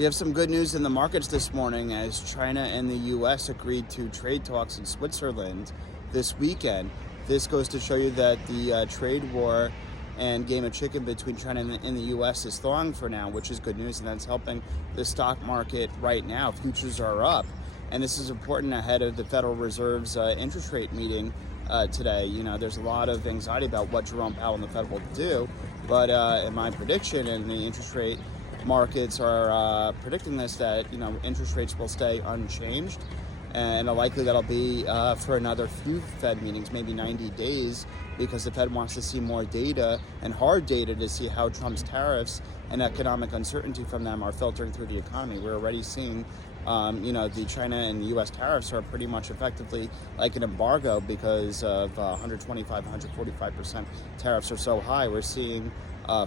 We have some good news in the markets this morning as China and the U.S. agreed to trade talks in Switzerland this weekend. This goes to show you that the trade war and game of chicken between China and the U.S. is thawing for now, which is good news, and that's helping the stock market right now. Futures are up, and this is important ahead of the Federal Reserve's interest rate meeting today. You know, there's a lot of anxiety about what Jerome Powell and the Fed will do, but in my prediction, and the interest rate markets are predicting this, that interest rates will stay unchanged, and likely that'll be for another few Fed meetings, maybe 90 days, because the Fed wants to see more data and hard data to see how Trump's tariffs and economic uncertainty from them are filtering through the economy. We're already seeing the China and the U.S. tariffs are pretty much effectively like an embargo because of 125, 145% tariffs are so high. We're seeing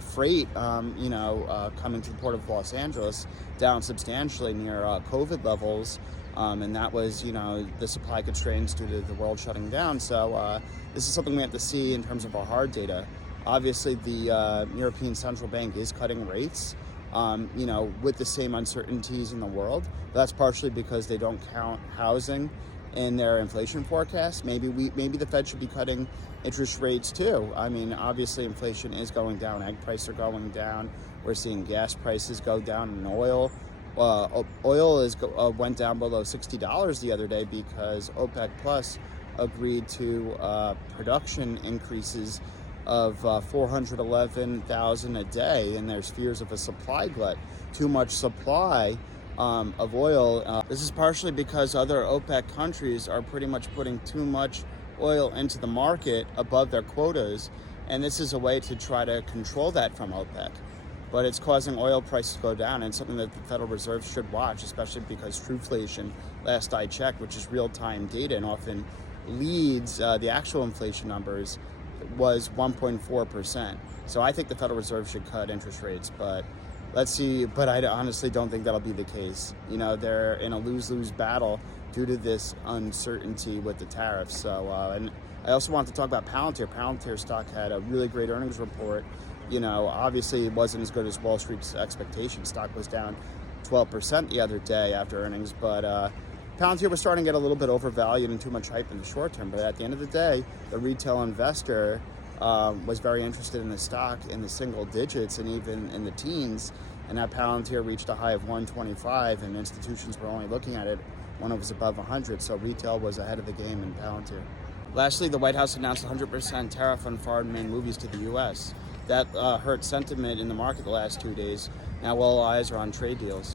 freight, coming to the port of Los Angeles down substantially near COVID levels. And that was, the supply constraints due to the world shutting down. So this is something we have to see in terms of our hard data. Obviously, the European Central Bank is cutting rates, with the same uncertainties in the world. That's partially because they don't count housing in their inflation forecast. Maybe the Fed should be cutting interest rates too. I mean, obviously inflation is going down, egg prices are going down. We're seeing gas prices go down, and oil went down below $60 the other day because OPEC Plus agreed to production increases of 411,000 a day, and there's fears of a supply glut, too much supply of oil. This is partially because other OPEC countries are pretty much putting too much oil into the market above their quotas, and this is a way to try to control that from OPEC. But it's causing oil prices to go down, and something that the Federal Reserve should watch, especially because Truflation, last I checked, which is real-time data and often leads the actual inflation numbers, was 1.4%. So I think the Federal Reserve should cut interest rates, but let's see. But I honestly don't think that'll be the case. They're in a lose-lose battle due to this uncertainty with the tariffs. So, and I also want to talk about Palantir. Palantir stock had a really great earnings report. Obviously it wasn't as good as Wall Street's expectations. Stock was down 12% the other day after earnings, but Palantir was starting to get a little bit overvalued and too much hype in the short term. But at the end of the day, the retail investor was very interested in the stock in the single digits and even in the teens. And that Palantir reached a high of 125, and institutions were only looking at it when it was above 100. So retail was ahead of the game in Palantir. Lastly, the White House announced 100% tariff on foreign-made movies to the U.S. That hurt sentiment in the market the last 2 days. Now all eyes are on trade deals.